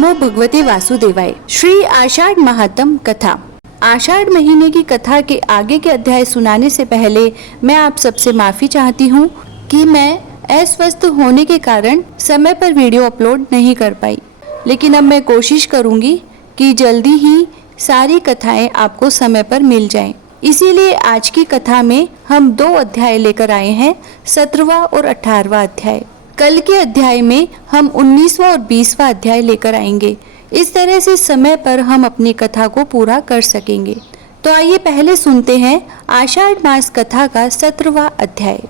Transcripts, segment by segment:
नमो भगवते वासुदेवाय। श्री आषाढ़ महात्म कथा। आषाढ़ महीने की कथा के आगे के अध्याय सुनाने से पहले मैं आप सबसे माफी चाहती हूँ कि मैं अस्वस्थ होने के कारण समय पर वीडियो अपलोड नहीं कर पाई, लेकिन अब मैं कोशिश करूँगी कि जल्दी ही सारी कथाएं आपको समय पर मिल जाएं। इसीलिए आज की कथा में हम 2 अध्याय लेकर आए हैं, 17वां और 18वां अध्याय। कल के अध्याय में हम 19वां और 20वां अध्याय लेकर आएंगे। इस तरह से समय पर हम अपनी कथा को पूरा कर सकेंगे। तो आइए पहले सुनते हैं आषाढ़ मास कथा का 17वां अध्याय।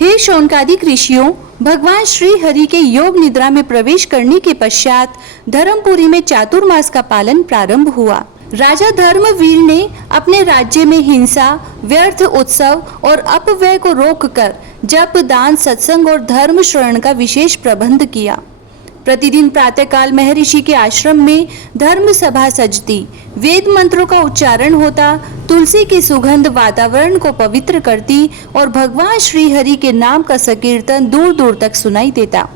हे शौनकादिक ऋषियों, भगवान श्री हरि के योग निद्रा में प्रवेश करने के पश्चात धर्मपुरी में चातुर्मास का पालन प्रारंभ हुआ। राजा धर्मवीर ने अपने राज्य में हिंसा, व्यर्थ उत्सव और अपव्यय को रोककर जप, दान, सत्संग और धर्म श्रवण का विशेष प्रबंध किया। प्रतिदिन प्रातःकाल महर्षि के आश्रम में धर्म सभा सजती, वेद मंत्रों का उच्चारण होता, तुलसी की सुगंध वातावरण को पवित्र करती और भगवान श्री हरि के नाम का संकीर्तन दूर दूर तक सुनाई देता।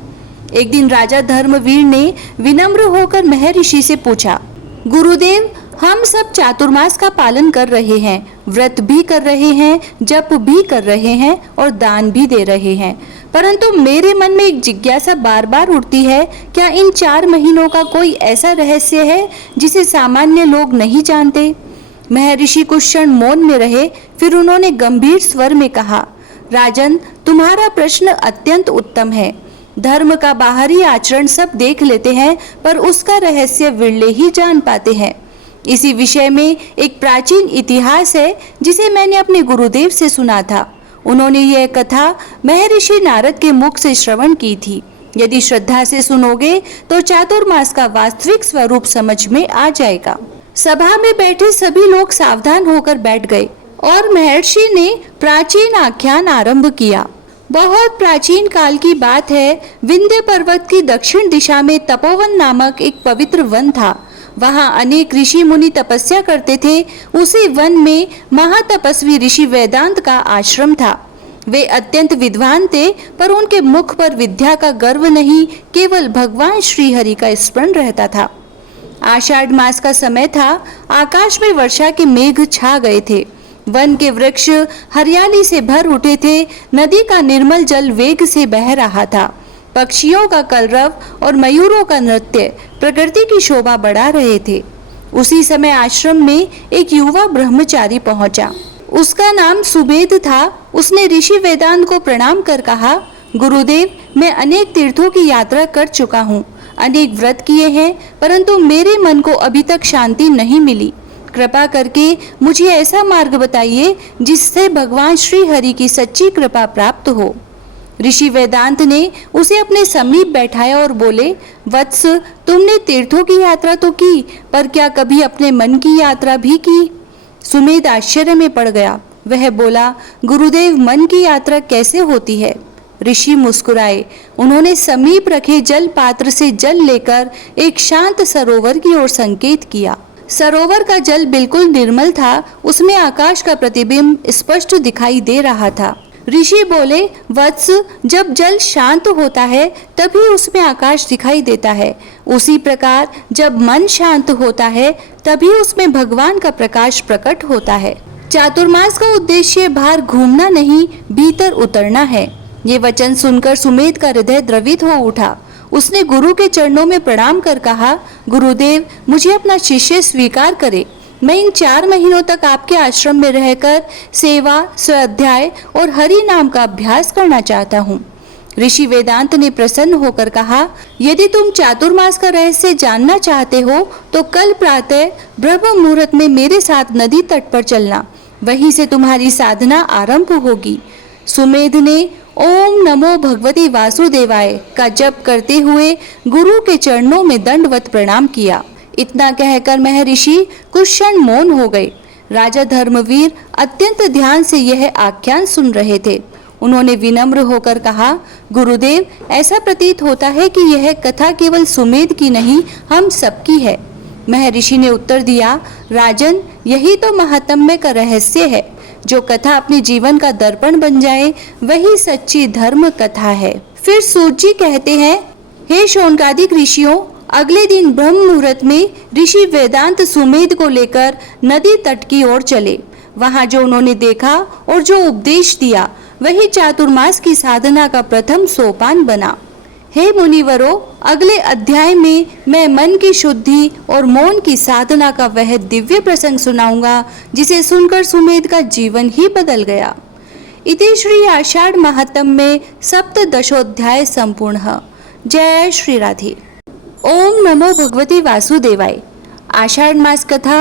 एक दिन राजा धर्मवीर ने विनम्र होकर महर्षि से पूछा, गुरुदेव, हम सब चातुर्मास का पालन कर रहे हैं, व्रत भी कर रहे हैं, जप भी कर रहे हैं और दान भी दे रहे हैं, परंतु मेरे मन में एक जिज्ञासा बार बार उठती है, क्या इन 4 महीनों का कोई ऐसा रहस्य है जिसे सामान्य लोग नहीं जानते? महर्षि कुछ क्षण मौन में रहे, फिर उन्होंने गंभीर स्वर में कहा, राजन, तुम्हारा प्रश्न अत्यंत उत्तम है। धर्म का बाहरी आचरण सब देख लेते हैं, पर उसका रहस्य विरले ही जान पाते हैं। इसी विषय में एक प्राचीन इतिहास है जिसे मैंने अपने गुरुदेव से सुना था। उन्होंने यह कथा महर्षि नारद के मुख से श्रवण की थी। यदि श्रद्धा से सुनोगे तो चातुर्मास का वास्तविक स्वरूप समझ में आ जाएगा। सभा में बैठे सभी लोग सावधान होकर बैठ गए और महर्षि ने प्राचीन आख्यान आरंभ किया। बहुत प्राचीन काल की बात है। विंध्य पर्वत की दक्षिण दिशा में तपोवन नामक एक पवित्र वन था। वहाँ अनेक ऋषि मुनि तपस्या करते थे। उसी वन में महातपस्वी ऋषि वेदांत का आश्रम था। वे अत्यंत विद्वान थे, पर उनके मुख पर विद्या का गर्व नहीं, केवल भगवान श्री हरि का स्मरण रहता था। आषाढ़ मास का समय था। आकाश में वर्षा के मेघ छा गए थे। वन के वृक्ष हरियाली से भर उठे थे। नदी का निर्मल जल वेग से बह रहा था। पक्षियों का कलरव और मयूरों का नृत्य प्रकृति की शोभा बढ़ा रहे थे। उसी समय आश्रम में एक युवा ब्रह्मचारी पहुंचा। उसका नाम सुमेध था। उसने ऋषि वेदांत को प्रणाम कर कहा, गुरुदेव, मैं अनेक तीर्थों की यात्रा कर चुका हूँ, अनेक व्रत किए हैं, परंतु मेरे मन को अभी तक शांति नहीं मिली। कृपा करके मुझे ऐसा मार्ग बताइए जिससे भगवान श्री हरि की सच्ची कृपा प्राप्त हो। ऋषि वेदांत ने उसे अपने समीप बैठाया और बोले, वत्स, तुमने तीर्थों की यात्रा तो की, पर क्या कभी अपने मन की यात्रा भी की? सुमेध आश्चर्य में पड़ गया। वह बोला, गुरुदेव, मन की यात्रा कैसे होती है? ऋषि मुस्कुराए। उन्होंने समीप रखे जल पात्र से जल लेकर एक शांत सरोवर की ओर संकेत किया। सरोवर का जल बिल्कुल निर्मल था। उसमें आकाश का प्रतिबिंब स्पष्ट दिखाई दे रहा था। ऋषि बोले, वत्स, जब जल शांत होता है तभी उसमें आकाश दिखाई देता है। उसी प्रकार जब मन शांत होता है तभी उसमें भगवान का प्रकाश प्रकट होता है। चातुर्मास का उद्देश्य बाहर घूमना नहीं, भीतर उतरना है। ये वचन सुनकर सुमेध का हृदय द्रवित हो उठा। उसने गुरु के चरणों में प्रणाम कर कहा, गुरुदेव, मुझे अपना शिष्य स्वीकार करे। मैं इन 4 महीनों तक आपके आश्रम में रहकर सेवा, स्वाध्याय और हरि नाम का अभ्यास करना चाहता हूँ। ऋषि वेदांत ने प्रसन्न होकर कहा, यदि तुम चातुर्मास का रहस्य जानना चाहते हो तो कल प्रातः ब्रह्म मुहूर्त में मेरे साथ नदी तट पर चलना, वहीं से तुम्हारी साधना आरंभ होगी। सुमेध ने ओम नमो भगवते वासुदेवाय का जप करते हुए गुरु के चरणों में दंडवत प्रणाम किया। इतना कहकर महर्षि कुछ क्षण मौन हो गए। राजा धर्मवीर अत्यंत ध्यान से यह आख्यान सुन रहे थे। उन्होंने विनम्र होकर कहा, गुरुदेव, ऐसा प्रतीत होता है कि यह कथा केवल सुमेध की नहीं, हम सबकी है। महर्षि ने उत्तर दिया, राजन, यही तो महात्म्य का रहस्य है। जो कथा अपने जीवन का दर्पण बन जाए वही सच्ची धर्म कथा है। फिर सूत जी कहते हैं, हे शौनकादिक ऋषियों, अगले दिन ब्रह्म मुहूर्त में ऋषि वेदांत सुमेध को लेकर नदी तट की ओर चले। वहां जो उन्होंने देखा और जो उपदेश दिया वही चातुर्मास की साधना का प्रथम सोपान बना। हे मुनिवरों, अगले अध्याय में मैं मन की शुद्धि और मौन की साधना का वह दिव्य प्रसंग सुनाऊंगा जिसे सुनकर सुमेध का जीवन ही बदल गया। इति श्री आषाढ़ महात्म्य में सप्तदशोध्याय संपूर्ण। जय श्री राधे। ओम नमो भगवते वासुदेवाय। आषाढ़ मास कथा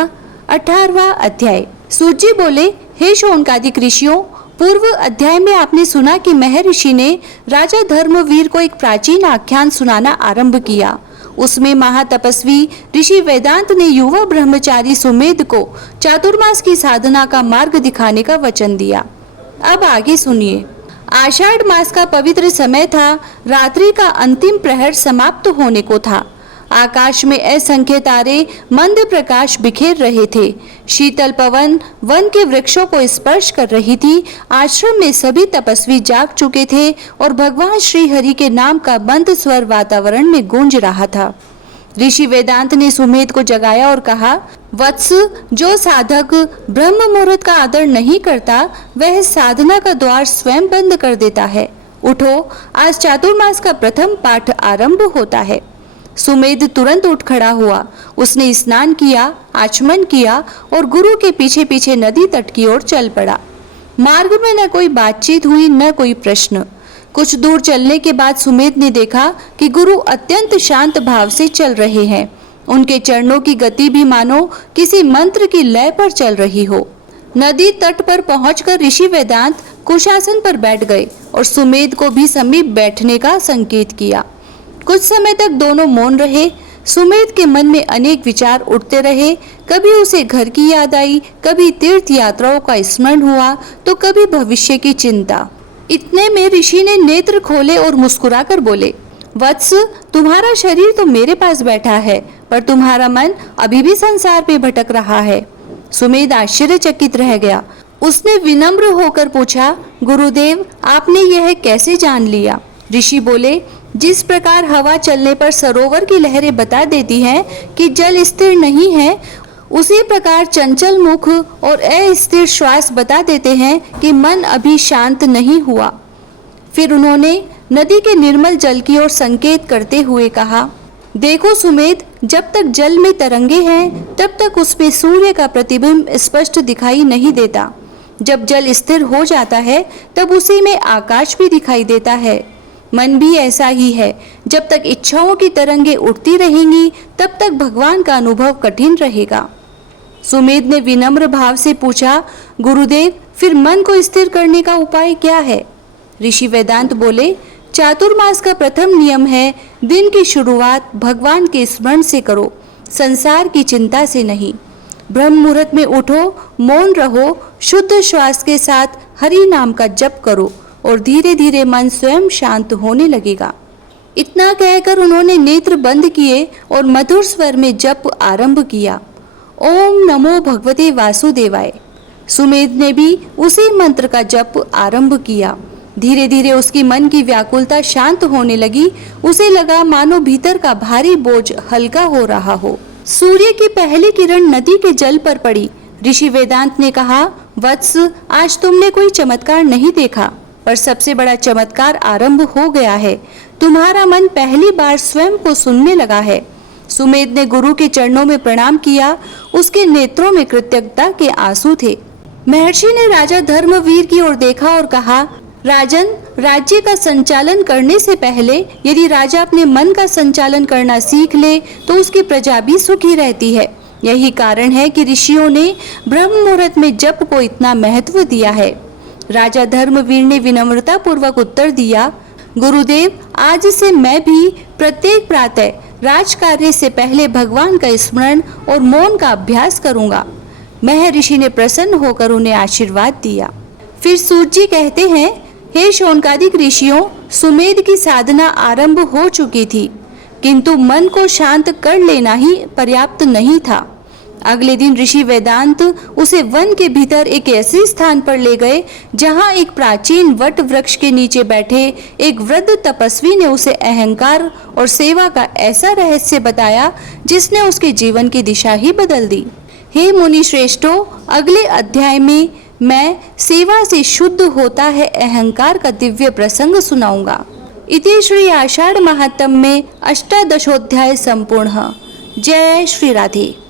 18वां अध्याय। सूत जी बोले, हे शौनकादिक ऋषियों, पूर्व अध्याय में आपने सुना कि महर्षि ने राजा धर्मवीर को एक प्राचीन आख्यान सुनाना आरंभ किया। उसमें महातपस्वी ऋषि वेदांत ने युवा ब्रह्मचारी सुमेध को चातुर्मास की साधना का मार्ग दिखाने का वचन दिया। अब आगे सुनिए। आषाढ़ मास का पवित्र समय था। रात्रि का अंतिम प्रहर समाप्त होने को था। आकाश में असंख्य तारे मंद प्रकाश बिखेर रहे थे। शीतल पवन वन के वृक्षों को स्पर्श कर रही थी। आश्रम में सभी तपस्वी जाग चुके थे और भगवान श्री हरि के नाम का मंद स्वर वातावरण में गूंज रहा था। ऋषि वेदांत ने सुमेध को जगाया और कहा, वत्स, जो साधक ब्रह्म मुहूर्त का आदर नहीं करता वह साधना का द्वार स्वयं बंद कर देता है। उठो, आज चातुर्मास का प्रथम पाठ आरंभ होता है। सुमेध तुरंत उठ खड़ा हुआ। उसने स्नान किया, आचमन किया और गुरु के पीछे पीछे नदी तट की ओर चल पड़ा। मार्ग में न कोई बातचीत हुई, न कोई प्रश्न। कुछ दूर चलने के बाद सुमेध ने देखा कि गुरु अत्यंत शांत भाव से चल रहे हैं। उनके चरणों की गति भी मानो किसी मंत्र की लय पर चल रही हो। नदी तट पर पहुंचकर ऋषि वेदांत कुशासन पर बैठ गए और सुमेध को भी समीप बैठने का संकेत किया। कुछ समय तक दोनों मौन रहे। सुमेध के मन में अनेक विचार उठते रहे। कभी उसे घर की याद आई, कभी तीर्थ यात्राओं का स्मरण हुआ, तो कभी भविष्य की चिंता। इतने में ऋषि ने नेत्र खोले और मुस्कुराकर बोले, वत्स, तुम्हारा शरीर तो मेरे पास बैठा है, पर तुम्हारा मन अभी भी संसार में भटक रहा है। सुमेध आश्चर्यचकित रह गया। उसने विनम्र होकर पूछा, गुरुदेव, आपने यह कैसे जान लिया? ऋषि बोले, जिस प्रकार हवा चलने पर सरोवर की लहरें बता देती हैं कि जल स्थिर नहीं है, उसी प्रकार चंचल मुख और अस्थिर श्वास बता देते हैं कि मन अभी शांत नहीं हुआ। फिर उन्होंने नदी के निर्मल जल की ओर संकेत करते हुए कहा, देखो सुमेध, जब तक जल में तरंगे हैं तब तक उसमें सूर्य का प्रतिबिंब स्पष्ट दिखाई नहीं देता। जब जल स्थिर हो जाता है तब उसी में आकाश भी दिखाई देता है। मन भी ऐसा ही है। जब तक इच्छाओं की तरंगे उठती रहेंगी तब तक भगवान का अनुभव कठिन रहेगा। सुमेध ने विनम्र भाव से पूछा, गुरुदेव, फिर मन को स्थिर करने का उपाय क्या है? ऋषि वेदांत बोले, चातुर्मास का प्रथम नियम है, दिन की शुरुआत भगवान के स्मरण से करो, संसार की चिंता से नहीं। ब्रह्म मुहूर्त में उठो, मौन रहो, शुद्ध श्वास के साथ हरि नाम का जप करो और धीरे धीरे मन स्वयं शांत होने लगेगा। इतना कहकर उन्होंने नेत्र बंद किए और मधुर स्वर में जप आरंभ किया। ओम नमो भगवते वासुदेवाय। सुमेध ने भी उसी मंत्र का जप आरंभ किया। धीरे धीरे उसकी मन की व्याकुलता शांत होने लगी। उसे लगा मानो भीतर का भारी बोझ हल्का हो रहा हो। सूर्य की पहली किरण नदी के जल पर पड़ी। ऋषि वेदांत ने कहा, वत्स, आज तुमने कोई चमत्कार नहीं देखा, पर सबसे बड़ा चमत्कार आरंभ हो गया है। तुम्हारा मन पहली बार स्वयं को सुनने लगा है। सुमेध ने गुरु के चरणों में प्रणाम किया। उसके नेत्रों में कृतज्ञता के आंसू थे। महर्षि ने राजा धर्मवीर की ओर देखा और कहा, राजन, राज्य का संचालन करने से पहले यदि राजा अपने मन का संचालन करना सीख ले तो उसकी प्रजा भी सुखी रहती है। यही कारण है कि ऋषियों ने ब्रह्म मुहूर्त में जप को इतना महत्व दिया है। राजा धर्मवीर ने विनम्रता पूर्वक उत्तर दिया, गुरुदेव, आज से मैं भी प्रत्येक प्रातः राज कार्य से पहले भगवान का स्मरण और मौन का अभ्यास करूंगा। महर्षि ने प्रसन्न होकर उन्हें आशीर्वाद दिया। फिर सूत जी कहते हैं, हे शौनकादिक ऋषियों, सुमेध की साधना आरंभ हो चुकी थी, किंतु मन को शांत कर लेना ही पर्याप्त नहीं था। अगले दिन ऋषि वेदांत उसे वन के भीतर एक ऐसे स्थान पर ले गए जहां एक प्राचीन वट वृक्ष के नीचे बैठे एक वृद्ध तपस्वी ने उसे अहंकार और सेवा का ऐसा रहस्य बताया जिसने उसके जीवन की दिशा ही बदल दी। हे मुनि श्रेष्ठों, अगले अध्याय में मैं सेवा से शुद्ध होता है अहंकार का दिव्य प्रसंग सुनाऊंगा। इति श्री आषाढ़ महात्म्य में अष्टादशोध्याय संपूर्ण। जय श्री राधे।